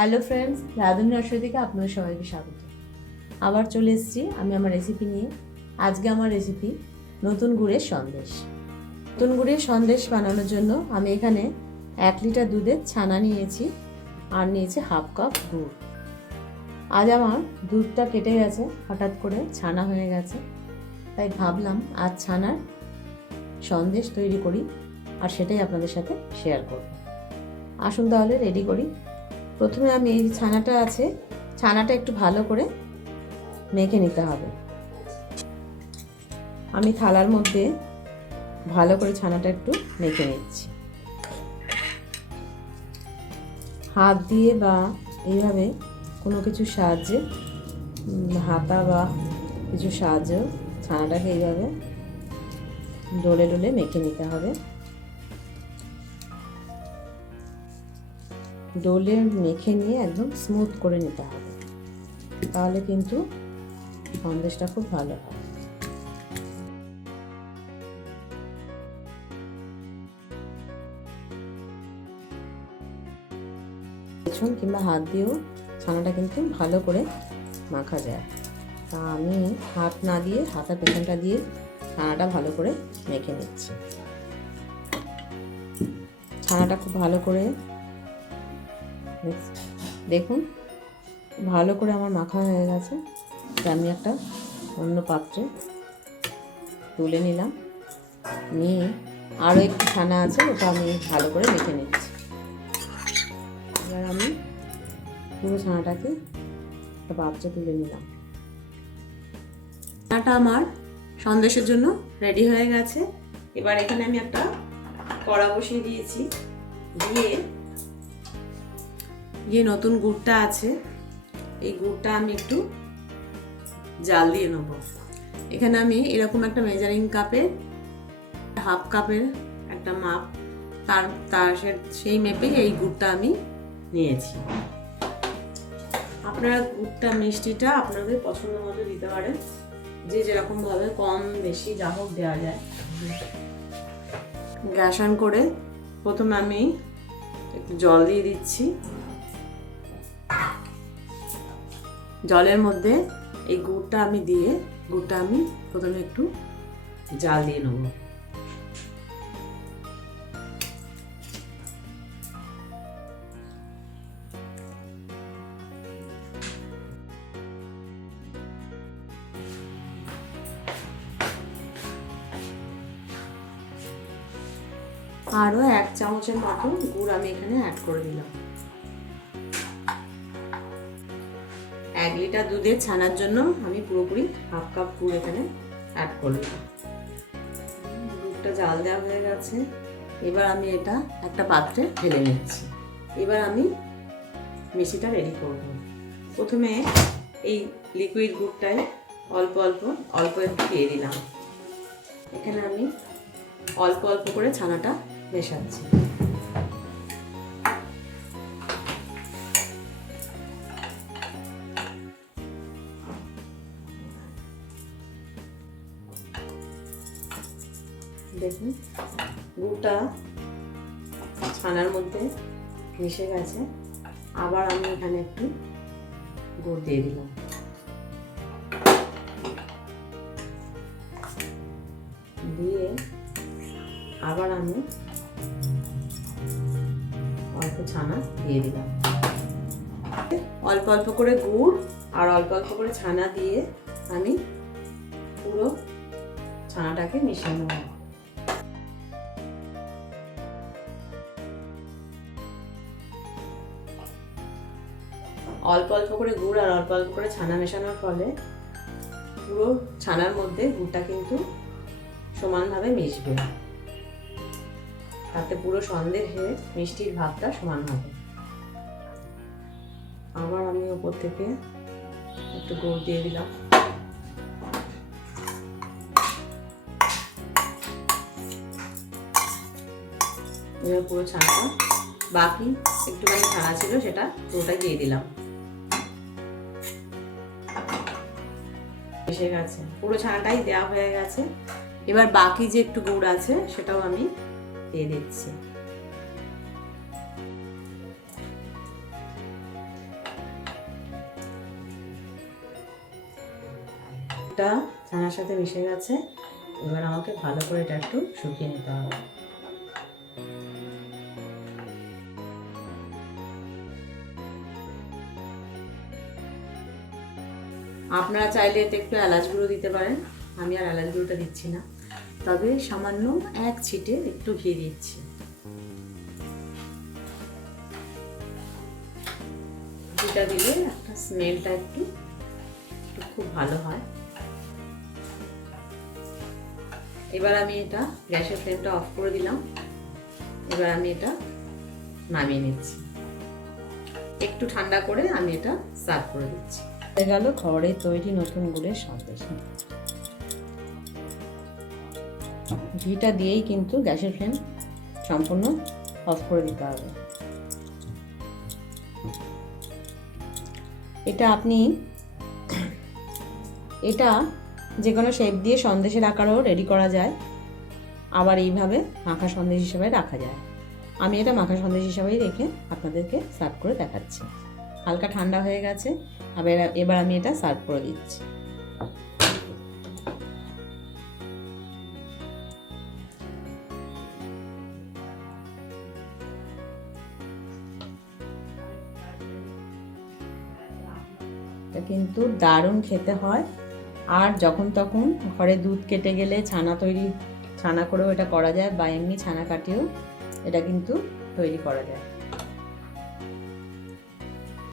Hello friends, রাধুনী থেকে আপনাদের সবাইকে স্বাগত। আবার চলে এসেছি আমি আমার রেসিপি নিয়ে। আজকে আমার রেসিপি নতুন গুড়ের সন্দেশ। নতুন গুড়ের সন্দেশ বানানোর জন্য আমি এখানে এক লিটার দুধের ছানা নিয়েছি আর নিয়েছি হাফ কাপ গুড়। আজ আমার দুধটা কেটে গেছে, হঠাৎ করে ছানা হয়ে গেছে। তাই ভাবলাম আজ ছানার সন্দেশ তৈরি করি আর সেটাই আপনাদের সাথে শেয়ার করব। আসুন তাহলে রেডি করি। প্রথমে আমি এই ছানাটা আছে, ছানাটা একটু ভালো করে মেখে নিতে হবে। আমি থালার মধ্যে ভালো করে ছানাটা একটু মেখে নিচ্ছি। হাত দিয়ে বা এইভাবে কোনো কিছুর সাহায্যে হাতা বা কিছু সাহায্য ছানাটাকে এইভাবে ডলে ডলে মেখে নিতে হবে। ডোলে মেখে নিয়ে একদম স্মুথ করে নিতে হবে। তাহলে কিন্তু সন্দেশটা খুব ভালো হয়। পেছন কিংবা হাত দিয়েও ছানাটা কিন্তু ভালো করে মাখা যায়। তা আমি হাত না দিয়ে, হাতের পেছনটা দিয়ে ছানাটা ভালো করে মেখে নিচ্ছি। ছানাটা খুব ভালো করে দেখুন, ভালো করে আমার মাখা হয়ে গেছে। আমি একটা অন্য পাত্রে তুলে নিলাম। নিয়ে আরও একটু ছানা আছে, ওটা আমি ভালো করে মেখে নিচ্ছি। এবার আমি পুরো ছানাটাকে একটা পাত্রে তুলে নিলাম। ছানাটা আমার সন্দেশের জন্য রেডি হয়ে গেছে। এবার এখানে আমি একটা কড়া বসিয়ে দিয়েছি। দিয়ে যে নতুন গুড়টা আছে, এই গুড়টা আমি একটু জাল দিয়ে নেব। এখানে আমি এরকম একটা মেজারিং কাপে হাফ কাপের একটা মাপ, তার তার সেই মেপে এই গুড়টা আমি নিয়েছি। আপনারা গুড়টা, মিষ্টিটা আপনাদের পছন্দ মতো দিতে পারেন। যে যেরকমভাবে কম বেশি যা হোক দেওয়া যায়। গ্যাস অন করে প্রথমে আমি একটু জল দিয়ে দিচ্ছি। জলের মধ্যে এই গুড়টা আমি দিয়ে, গুড়টা আমি প্রথমে একটু জাল দিয়ে নেব। আরও এক চামচের মতো গুড় আমি এখানে অ্যাড করে দিলাম। এক লিটার দুধের ছানার জন্য আমি পুরোপুরি হাফ কাপ গুড় এখানে অ্যাড করলাম। দুধটা জাল দেওয়া হয়ে গেছে। এবার আমি এটা একটা পাত্রে ঢেলে নিচ্ছি। এবার আমি মিষ্টিটা রেডি করব। প্রথমে এই লিকুইড গুড়টায় অল্প অল্প অল্প একটু দিয়ে দিলাম। এখানে আমি অল্প অল্প করে ছানাটা মেশাচ্ছি। দেখুন গুড়টা ছানার মধ্যে মিশে গেছে। আবার আমি এখানে একটু গুড় দিয়ে দিলাম। দিয়ে আবার আমি অল্প ছানা দিয়ে দিলাম। অল্প অল্প করে গুড় আর অল্প অল্প করে ছানা দিয়ে আমি পুরো ছানাটাকে মিশিয়ে নেব। অল্প অল্প করে গুড় আর অল্প অল্প করে ছানা মেশানোর ফলে পুরো ছানার মধ্যে গুড়টা কিন্তু সমানভাবে মিশবে। তাতে পুরো সন্দেহে মিষ্টির ভাবটা সমান হবে। আবার আমি ওপর থেকে একটু গুড় দিয়ে দিলাম। পুরো ছানাটা বাকি একটুখানি ছানা ছিল সেটা পুরোটা দিয়ে দিলাম। এসে গেছে। পুরো ছানাটাই দেওয়া হয়ে গেছে। এবার বাকি যে একটু গুড় আছে, সেটাও আমি দিয়ে দিচ্ছি। ছানার সাথে মিশে গেছে। এবার আমাকে ভালো করে এটা একটু শুকিয়ে নিতে হবে। আপনারা চাইলে এতে একটু এলাচ গুঁড়ো দিতে পারেন। আমি আর এলাচ গুঁড়োটা দিচ্ছি না। তবে সামান্য এক ছিটে একটু ঘি দিচ্ছি। ঘিটা দিলে একটা স্মেলটা একটু খুব ভালো হয়। এবার আমি এটা গ্যাসের ফ্লেমটা অফ করে দিলাম। এবার আমি এটা নামিয়ে নিচ্ছি। একটু ঠান্ডা করে আমি এটা সার্ভ করে দিচ্ছি। হয়ে গেল, ঘরে তৈরি নতুন গুড়ের সন্দেশ ঘিটা দিয়েই কিন্তু গ্যাসের ফ্লেম সম্পূর্ণ অফ করে দিতে হবে। এটা আপনি, এটা যে কোনো শেপ দিয়ে সন্দেশের আকারেও রেডি করা যায়। আবার এইভাবে মাখা সন্দেশ হিসেবে রাখা যায়। আমি এটা মাখা সন্দেশ হিসাবেই রেখে আপনাদেরকে সার্ভ করে দেখাচ্ছি। হালকা ঠান্ডা হয়ে গেছে, আবার এবার আমি এটা সার্ভ করে দিচ্ছি। কিন্তু দারুণ খেতে হয়। আর যখন তখন ঘরে দুধ কেটে গেলে ছানা তৈরি, ছানা করেও এটা করা যায় বা এমনি ছানা কাটিয়েও এটা কিন্তু তৈরি করা যায়।